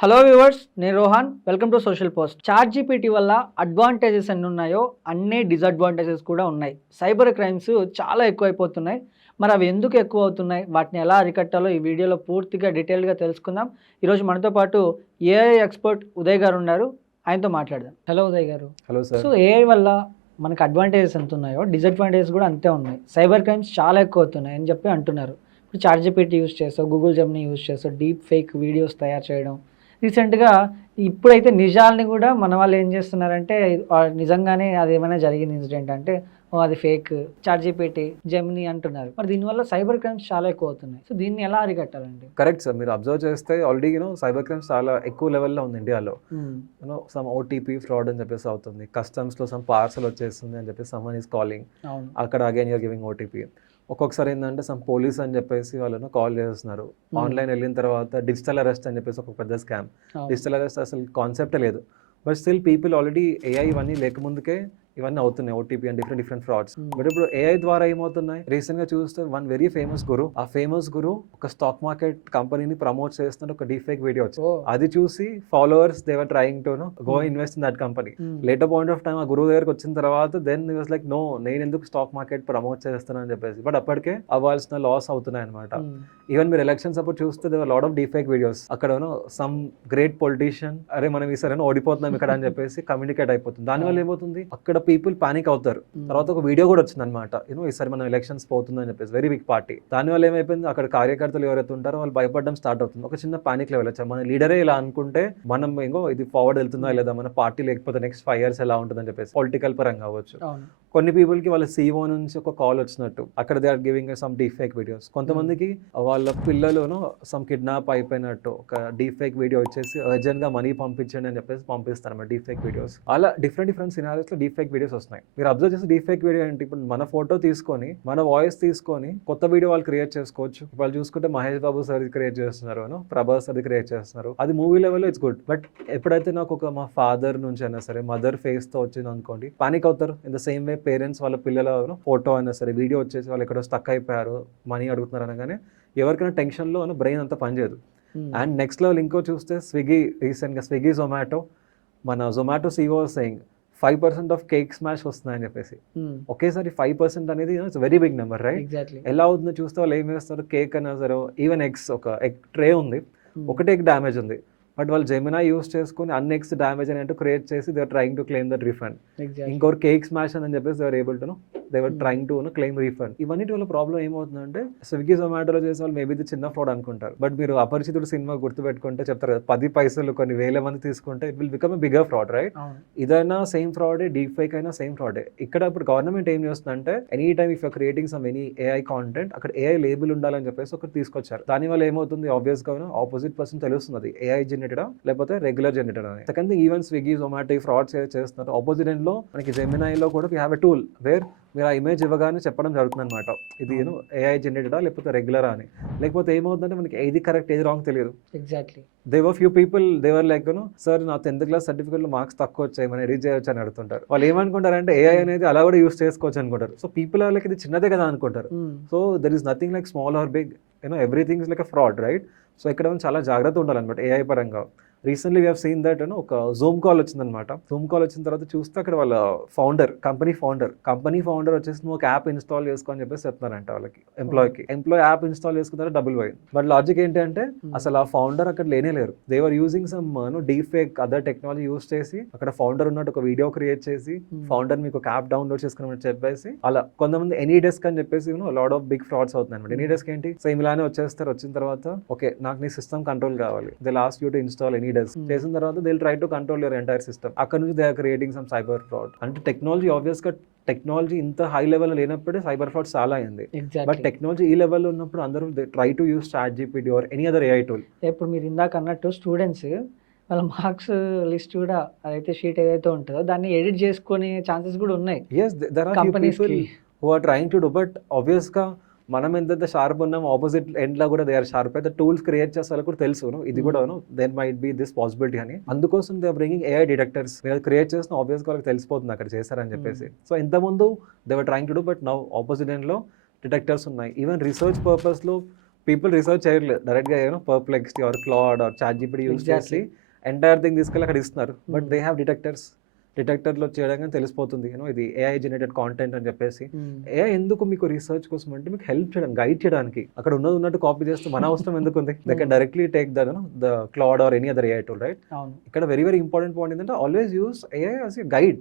Hello viewers, నేను Rohan. Welcome to social post. Chat GPT వల్ల advantages ఎన్ని ఉన్నాయో అన్నీ డిసడ్వాంటేజెస్ కూడా ఉన్నాయి. సైబర్ క్రైమ్స్ చాలా ఎక్కువైపోతున్నాయి. మరి అవి ఎందుకు ఎక్కువ అవుతున్నాయి, వాటిని ఎలా అరికట్టాలో ఈ వీడియోలో పూర్తిగా డీటెయిల్గా తెలుసుకుందాం. ఈరోజు మనతో పాటు ఏఐ ఎక్స్పర్ట్ ఉదయ్ గారు ఉన్నారు. ఆయనతో మాట్లాడదాం. హలో ఉదయ్ గారు. Hello sir. సో ఏఐ వల్ల మనకు అడ్వాంటేజెస్ ఎంత ఉన్నాయో డిసడ్వాంటేజెస్ కూడా అంతే ఉన్నాయి. సైబర్ క్రైమ్స్ చాలా ఎక్కువ అవుతున్నాయి అని చెప్పి అంటున్నారు. ఇప్పుడు చాట్ జీపీటీ యూస్ చేస్తావు, గూగుల్ జెమినీ యూస్ చేస్తావు, డీప్ ఫేక్ వీడియోస్ తయారు చేయడం. రీసెంట్గా ఇప్పుడైతే నిజాలని కూడా మన వాళ్ళు ఏం చేస్తున్నారంటే నిజంగానే అది ఏమైనా జరిగింది ఇన్సిడెంట్ అంటే అది ఫేక్, చాట్ జీపీటీ, జెమినీ అంటున్నారు. మరి దీనివల్ల సైబర్ క్రైమ్స్ చాలా ఎక్కువ అవుతున్నాయి. సో దీన్ని ఎలా అరికట్టాలండి? కరెక్ట్ సార్, మీరు అబ్జర్వ్ చేస్తే ఆల్రెడీ సైబర్ క్రైమ్స్ చాలా ఎక్కువ లెవెల్లో ఉంది ఇండియాలో. సమ్ ఓటీపీ ఫ్రాడ్ అని చెప్పేసి అవుతుంది, కస్టమ్స్లో సమ్ పార్సల్ వచ్చేస్తుంది అని చెప్పేసి సమ్మన్ ఈస్ కాలింగ్, అక్కడ అగైన్ యూర్ గివింగ్ ఓటీపీ. ఒక్కొక్కసారి ఏంటంటే సమ్ పోలీస్ అని చెప్పేసి వాళ్ళను కాల్ చేస్తున్నారు. ఆన్లైన్ వెళ్ళిన తర్వాత డిజిటల్ అరెస్ట్ అని చెప్పేసి ఒక పెద్ద స్కామ్. డిజిటల్ అరెస్ట్ అసలు కాన్సెప్టే లేదు. But still people already AI ఇవన్నీ లేకముందుకే ఇవన్నీ అవుతున్నాయి, OTP and different frauds. But ఇప్పుడు ఏఐ ద్వారా ఏమవుతున్నాయి, రీసెంట్ గా చూస్తే వన్ వెరీ ఫేమస్ గురు, ఆ ఫేమస్ గురు ఒక స్టాక్ మార్కెట్ కంపెనీని ప్రమోట్ చేస్తున్న ఒక డీఫేక్ వీడియో వచ్చింది. అది చూసి followers they were trying to go invest in that company. Later point of time ఆ గురువు దగ్గరకు వచ్చిన తర్వాత then it was like no, నేను ఎందుకు స్టాక్ మార్కెట్ ప్రమోట్ చేస్తాను అని చెప్పేసి. బట్ అప్పటికే అవ్వాల్సిన లాస్ అవుతున్నాయి అనమాట. ఈవెన్ మీరు ఎలక్షన్స్ అప్పుడు చూస్తే they were lot of deepfake videos. అక్కడ సమ్ గ్రేట్ పొలిటీషియన్, అరే మనం ఈసారి ఓడిపోతున్నాం ఇక్కడ అని చెప్పేసి కమ్యూనికేట్ అయిపోతుంది. దానివల్ల ఏమవుతుంది, అక్కడ పీపుల్ పానిక్ అవుతారు. తర్వాత ఒక వీడియో కూడా వచ్చింది అనమాట, ఈసారి మనం ఎలక్షన్స్ పోతుందని చెప్పేసి, వెరీ బిగ్ పార్టీ. దానివల్ల ఏమైపోయింది, అక్కడ కార్యకర్తలు ఎవరైతే ఉంటారో వాళ్ళు భయపడడం స్టార్ట్ అవుతుంది. ఒక చిన్న పానిక్ లెవెల్ వచ్చా, మన లీడరే ఇలా అనుకుంటే మనం ఇది ఫార్వర్డ్ వెళ్తుందా లేదా, మన పార్టీ లేకపోతే నెక్స్ట్ 5 years ఎలా ఉంటుందని చెప్పేసి పొలిటికల్ పరంగా అవ్వచ్చు. కొన్ని పీపుల్ కి వాళ్ళ CEO నుంచి ఒక కాల్ వచ్చినట్టు, అక్కడ they are giving some deepfake videos. కొంతమందికి వాళ్ళ పిల్లలను సమ్ కిడ్నాప్ అయిపోయినట్టు ఒక డీఫేక్ వీడియో వచ్చేసి అర్జెంట్ గా మనీ పంపించండి అని చెప్పేసి పంపిస్తారు అన్నమాట డీఫేక్ వీడియోస్. అలా డిఫరెంట్ సినారియోస్ లో డీఫేక్ వీడియోస్ వస్తున్నాయి. మీరు అబ్జర్వ్ చేసి డీఫేక్ వీడియో ఏంటి, ఇప్పుడు మన ఫోటో తీసుకొని మన వాయిస్ తీసుకొని కొత్త వీడియో వాళ్ళు క్రియేట్ చేసుకోవచ్చు. వాళ్ళు చూసుకుంటే మహేష్ బాబు సార్ క్రియేట్ చేస్తున్నారు, ప్రభాస్ అది క్రియేట్ చేస్తున్నారు. అది మూవీ లెవెల్లో ఇట్స్ గుడ్. బట్ ఎప్పుడైతే నాకు ఒక మా ఫాదర్ నుంచి అయినా సరే మదర్ ఫేస్ తో వచ్చింది అనుకోండి, పానిక్ అవుతారు. In the same way parents వాళ్ళ పిల్లల ఫోటో అయినా సరే వీడియో వచ్చేసి వాళ్ళు ఎక్కడో స్టక్ అయిపోయారు, మనీ అడుగుతున్నారు అనగానే ఎవరికైనా టెన్షన్లో బ్రెయిన్ అంతా పనిచేయదు. అండ్ నెక్స్ట్ లెవెల్ ఇంకో చూస్తే స్విగ్గీ, రీసెంట్గా స్విగ్గీ జొమాటో, మన Zomato CEO saying 5% of cake smash వస్తున్నాయని చెప్పేసి. ఒకేసారి 5% అనేది it's very big number, right? ఎలా అవుతుందో చూస్తే వాళ్ళు ఏం వేస్తారు, కేక్ అయినా సరే ఈవెన్ ఎగ్స్, ఒక ఎగ్ ట్రే ఉంది, ఒకటే ఎగ్ డ్యామేజ్ ఉంది. బట్ వాళ్ళు జెమినా యూస్ చేసుకుని అన్ని ఎగ్స్ డ్యామేజ్ అని క్రియేట్ చేసి they are trying to claim that refund. ఇంకొకరు కేక్ స్మాష్ అని చెప్పేసి they are able to they are trying to claim refund. ఇవన్నిటి వల్ల ప్రాబ్లం ఏమవుతుందంటే, స్విగ్గీ జొమాటోలో చేసే వాళ్ళు మేబీ ఇది చిన్న ఫ్రాడ్ అనుకుంటారు. బట్ మీరు అపరిచితుడు సినిమా గుర్తుపెట్టుకుంటే చెప్తారు కదా, 10 పైసలు కొన్ని వేల మంది తీసుకుంటే it will become a bigger fraud, right? ఇదైనా సేమ్ ఫ్రాడే, డీప్ ఫేక్ అయినా సేమ్ ఫ్రాడే. ఇక్కడ ఇప్పుడు గవర్నమెంట్ ఏం చేస్తుందంటే, any time if you're creating some any AI content, అక్కడ ఏఐ లేబుల్ ఉండాలని చెప్పేసి ఒకటి తీసుకొచ్చారు. దానివల్ల ఏమవుతుంది, ఆబ్వియస్ గా ఆపోజిట్ పర్సన్ తెలుస్తుంది ఏఐ జనరేటెడా లేకపోతే రెగ్యులర్ జనరేటర్ అని. Second thing, even Swiggy Zomato frauds చేస్తున్నారు. ఆపోజిట్ ఎండ్ లో మనకి జెమినాయిలో కూడా we have a tool wear మీరు ఆ ఇమేజ్ ఇవ్వగానే చెప్పడం జరుగుతుంది అనమాట, ఇది ఏఐ జనరేటెడా లేకపోతే రెగ్యులరా అని. లేకపోతే ఏమవుతుందంటే మనకి ఏది కరెక్ట్ ఏది రాంగ్ తెలియదు. Exactly. They were few people they were like sir నా 10th క్లాస్ సర్టిఫికేట్లో మార్క్స్ తక్కువ వచ్చాయి, మనం ఎడిట్ చేయొచ్చు అని అడుగుతుంటారు. వాళ్ళు ఏమనుకుంటారంటే ఏఐ అనేది అలా కూడా యూస్ చేసుకోవచ్చు అనుకుంటారు. సో పీపుల్ ఆర్ లైక్ ఇది చిన్నదే కదా అనుకుంటారు. So there is nothing like small or big, everything is like a fraud, right? So ఇక్కడ చాలా జాగ్రత్త ఉండాలన్నమాట ఏఐ పరంగా. Recently we have seen that ఒక జూమ్ కాల్ వచ్చిందనమాట. జూమ్ కాల్ వచ్చిన తర్వాత చూస్తే అక్కడ వాళ్ళ కంపెనీ ఫౌండర్ వచ్చేసి నువ్వు ఒక యాప్ ఇన్స్టాల్ చేసుకో అని చెప్పేసి చెప్తున్నారంట వాళ్ళకి, ఎంప్లాయ్ యాప్ ఇన్స్టాల్ చేసుకున్నారా డబ్బులు పోయింది. బట్ లాజిక్ ఏంటి అంటే, అసలు ఆ ఫౌండర్ అక్కడ లేనే లేరు. They are using some deep fake other technology use చేసి అక్కడ ఫౌండర్ ఉన్నట్టు ఒక వీడియో క్రియేట్ చేసి ఫౌండర్ మీకు ఒక యాప్ డౌన్లోడ్ చేసుకుని చెప్పేసి అలా కొంతమంది ఎనీ డెస్క్ అని చెప్పేసి లాట్ ఆఫ్ బిగ్ ఫ్రాడ్స్ అవుతుంది అనమాట. ఎనీ డెస్క్ ఏంటి, సేమ్ ఇలానే వచ్చేస్తారు. వచ్చిన తర్వాత ఓకే నాకు నీ సిస్టమ్ కంట్రోల్ కావాలి, they last you to install AnyDesk చేసిన తర్వాత they will try to control your entire system. అక్కడ నుంచి they are creating some cyber fraud. అంటే టెక్నాలజీ ఆబ్వియస్ గా టెక్నాలజీ ఇంత హై లెవెల్ లేనప్పుడే సైబర్ ఫ్రాడ్ చాలా అయింది. బట్ టెక్నాలజీ ఈ లెవెల్లో ఉన్నప్పుడు అందరూ try to use chat GPT or any other AI tool. ఇప్పుడు మీరు ఇందాక అన్నట్టు స్టూడెంట్స్ వాళ్ళ మార్క్స్ లిస్ట్ కూడా అదైతే షీట్ ఏదైతే ఉంటుందో దాన్ని ఎడిట్ చేసుకునే ఛాన్సెస్ కూడా ఉన్నాయి. yes there are few people who are trying to do, but obvious గా మనం ఎంతైతే షార్ప్ ఉన్నాం ఆపోజిట్ ఎండ్ లో కూడా దే ఆర్ షార్ప్. అయితే టూల్స్ క్రియేట్ చేసే వాళ్ళకి కూడా తెలుసు ఇది కూడా there might be this possibility అని. అందుకోసం they are bringing AI detectors. మీరు క్రియేట్ చేసిన ఆబ్వియస్ గా వాళ్ళకి తెలిసిపోతుంది అక్కడ చేశారని చెప్పేసి. సో ఇంతకుముందు they were trying to do, but now opposite end లో డిటెక్టర్స్ ఉన్నాయి. ఈవెన్ రీసెర్చ్ పర్పస్ లో పీపుల్ రీసెర్చ్ చేయట్లేదు, డైరెక్ట్గా Perplexity or Claude or chat GPT use చేసి ఎంటైర్ థింగ్ తీసుకెళ్ళి అక్కడ ఇస్తున్నారు. బట్ దే హ్యావ్ డిటెక్టర్లో చేయడానికి తెలిసిపోతుంది ఇది ఏఐ జనరేటెడ్ కాంటెంట్ అని చెప్పేసి. ఏఐ ఎందుకు మీకు రీసెర్చ్ కోసం అంటే మీకు హెల్ప్ చేయడం, గైడ్ చేయడానికి. అక్కడ ఉన్నట్టు కాపీ చేస్తే మన అవసరం ఎందుకు ఉంది? They can directly take the Claude or any other AI tool, right? ఇక్కడ వెరీ వెరీ ఇంపార్టెంట్ పాయింట్ ఏంటంటే always use AI as a guide.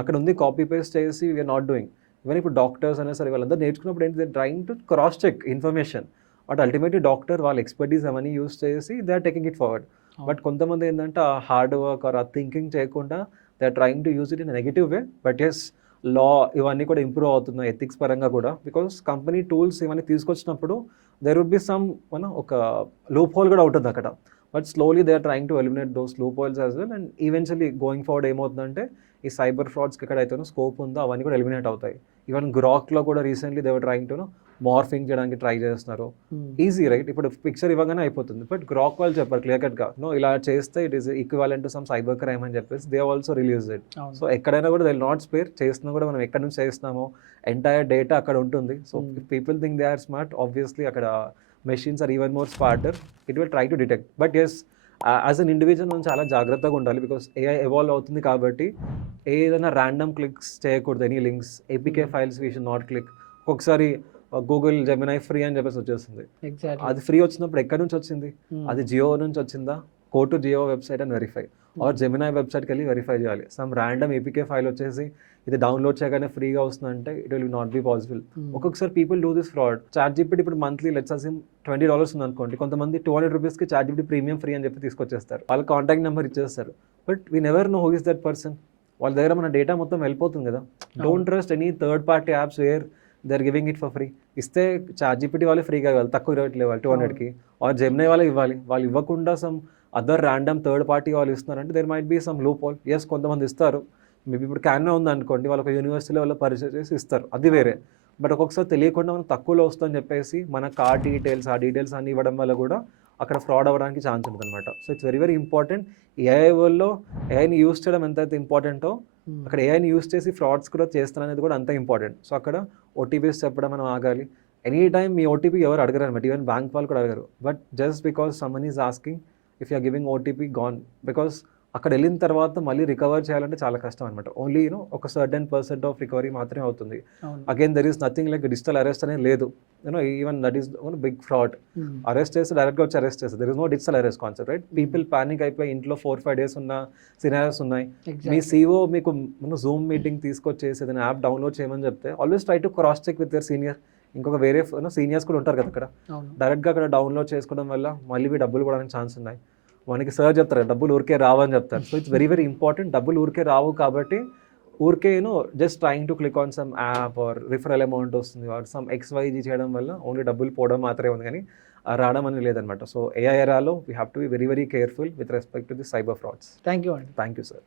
అక్కడ ఉంది కాపీ పేస్ట్ చేసి వీఆర్ నాట్ డూయింగ్. ఈవెన్ ఇప్పుడు డాక్టర్స్ అయినా సరే వాళ్ళందరూ నేర్చుకున్నప్పుడు ఏంటి, they trying to cross check information. But ultimately doctor వాళ్ళ ఎక్స్పర్టీస్ అవన్నీ యూస్ చేసి they are taking it forward. But కొంతమంది ఏంటంటే ఆ హార్డ్ వర్క్ ఆర్ ఆ థింకింగ్ చేయకుండా they are trying to use it in negative way. But yes, లా ఇవన్నీ కూడా ఇంప్రూవ్ అవుతున్నాయి ఎథిక్స్ పరంగా కూడా. బికాస్ కంపెనీ టూల్స్ ఇవన్నీ తీసుకొచ్చినప్పుడు దెర్ వుడ్ బి సమ్ ఒక లూప్ హోల్ కూడా ఉంటుంది అక్కడ. But slowly they are trying to eliminate those loopholes as well. And eventually going forward ఏమవుతుందంటే ఈ సైబర్ ఫ్రాడ్స్కి ఎక్కడైతే స్కోప్ ఉందో అవన్నీ కూడా ఎలిమినేట్ అవుతాయి. ఈవెన్ గ్రాక్లో కూడా recently they were trying to morphing చేయడానికి ట్రై చేస్తున్నారు. Easy, right? ఇప్పుడు పిక్చర్ ఇవ్వగానే అయిపోతుంది. బట్ గ్రాక్ వాళ్ళు చెప్పారు క్లియర్ కట్గా, ఇలా చేస్తే it is equivalent to some cyber crime అని చెప్పేసి they also release it. So ఎక్కడైనా కూడా దే విల్ నాట్ స్పేర్. చేస్తున్నా కూడా మనం ఎక్కడి నుంచి చేస్తున్నామో ఎంటైర్ డేటా అక్కడ ఉంటుంది. So people think they are smart, obviously అక్కడ machines are even more smarter. It will try to detect. But yes, as an individual మనం చాలా జాగ్రత్తగా ఉండాలి. బికాస్ ఏఐ ఎవాల్వ్ అవుతుంది కాబట్టి ఏదైనా ర్యాండమ్ క్లిక్స్ చేయకూడదు. Any links, APK files we should not click. ఒక్కొక్కసారి గూగుల్ జెమినై ఫ్రీ అని చెప్పేసి వచ్చేస్తుంది. అది ఫ్రీ వచ్చినప్పుడు ఎక్కడి నుంచి వచ్చింది? అది జియో నుంచి వచ్చిందా? Go to Jio website and verify, or Gemini వెబ్సైట్కి వెళ్ళి వెరిఫై చేయాలి. సమ్ ర్యాండమ్ ఏపీకే ఫైల్ వచ్చేసి ఇది డౌన్లోడ్ చేయగానే ఫ్రీగా వస్తుందంటే it will not be possible. ఒక్కొక్కసారి people do this fraud. Chat GPT ఇప్పుడు మంత్లీ లెట్స్ అస్యూమ్ $20 ఉంది అనుకోండి. కొంతమంది $200కి చాట్ జీపీటీ ప్రీమియం ఫ్రీ అని చెప్పి తీసుకొచ్చేస్తారు. వాళ్ళ కాంటాక్ట్ నెంబర్ ఇచ్చేస్తారు. But we never know who is that person. వాళ్ళ దగ్గర మన డేటా మొత్తం వెళ్ళిపోతుంది కదా. Don't trust any third party apps where they are giving it for free. ఇస్తే చాట్ జీపీటీ వాళ్ళే ఫ్రీగా ఇవ్వాలి, తక్కువ రేట్లు ఇవ్వాలి 200కి. ఆర్ జెమినై వాళ్ళే ఇవ్వాలి. వాళ్ళు ఇవ్వకుండా some other random third party వాళ్ళు ఇస్తున్నారంటే there might be some loophole. Yes, కొంతమంది ఇస్తారు. మేబీ ఇప్పుడు క్యాన్వా ఉంది అనుకోండి, వాళ్ళకి యూనివర్సిటీలో వాళ్ళు పరిచయం చేసి ఇస్తారు, అది వేరే. బట్ ఒక్కొక్కసారి తెలియకుండా మనం తక్కువలో వస్తుందని చెప్పేసి మన కార్డ్ డీటెయిల్స్, ఆ డీటెయిల్స్ అన్ని ఇవ్వడం వల్ల కూడా అక్కడ ఫ్రాడ్ అవ్వడానికి ఛాన్స్ ఉంటుంది అనమాట. So it's very very important. AI వల్ల ఏఐని యూస్ చేయడం ఎంతైతే ఇంపార్టెంటో అక్కడ ఏఐని యూస్ చేసి ఫ్రాడ్స్ కూడా చేస్తారనేది కూడా అంత ఇంపార్టెంట్. సో అక్కడ ఓటీపీస్ చెప్పడం మనం ఆగాలి. ఎనీ టైమ్ మీ ఓటీపీ ఎవరు అడగరు అనమాట, ఈవెన్ బ్యాంక్ వాళ్ళు కూడా అడగరు. But just because someone is asking if you're giving OTP gone. Because అక్కడ వెళ్ళిన తర్వాత మళ్ళీ రికవర్ చేయాలంటే చాలా కష్టం అనమాట. ఓన్లీ ఒక సర్టెన్% ఆఫ్ రికవరీ మాత్రమే అవుతుంది. Again there is nothing like digital arrest అనేది లేదు. Even that is big fraud. Arrest చేస్తే డైరెక్ట్గా వచ్చి అరెస్ట్ చేస్తారు. There is no digital arrest concept, right? People panic అయిపోయి ఇంట్లో 4-5 days ఉన్న సినారియోస్ ఉన్నాయి. మీ CEO మీకు జూమ్ మీటింగ్ తీసుకొచ్చేసి ఏదైనా యాప్ డౌన్లోడ్ చేయమని చెప్తే always try to cross check with your senior. ఇంకొక వేరే సీనియర్స్ కూడా ఉంటారు కదా అక్కడ. డైరెక్ట్గా అక్కడ డౌన్లోడ్ చేసుకోవడం వల్ల మళ్ళీ డబ్బులు పోవడానికి ఛాన్స్ ఉన్నాయి. మనకి సార్ చెప్తారు డబ్బులు ఊరికే రావు అని చెప్తారు. So it's very very important. డబ్బులు ఊరికే రావు కాబట్టి ఊరికే just trying to click on some app or referral amount వస్తుంది ఆర్ సమ్ XYZ చేయడం వల్ల ఓన్లీ డబ్బులు పోవడం మాత్రమే ఉంది, కానీ రావడం అనేది లేదనమాట. సో ఏఐ ఎరాలో we have to be very very careful with respect to the cyber frauds. Thank you అండి. Thank you sir.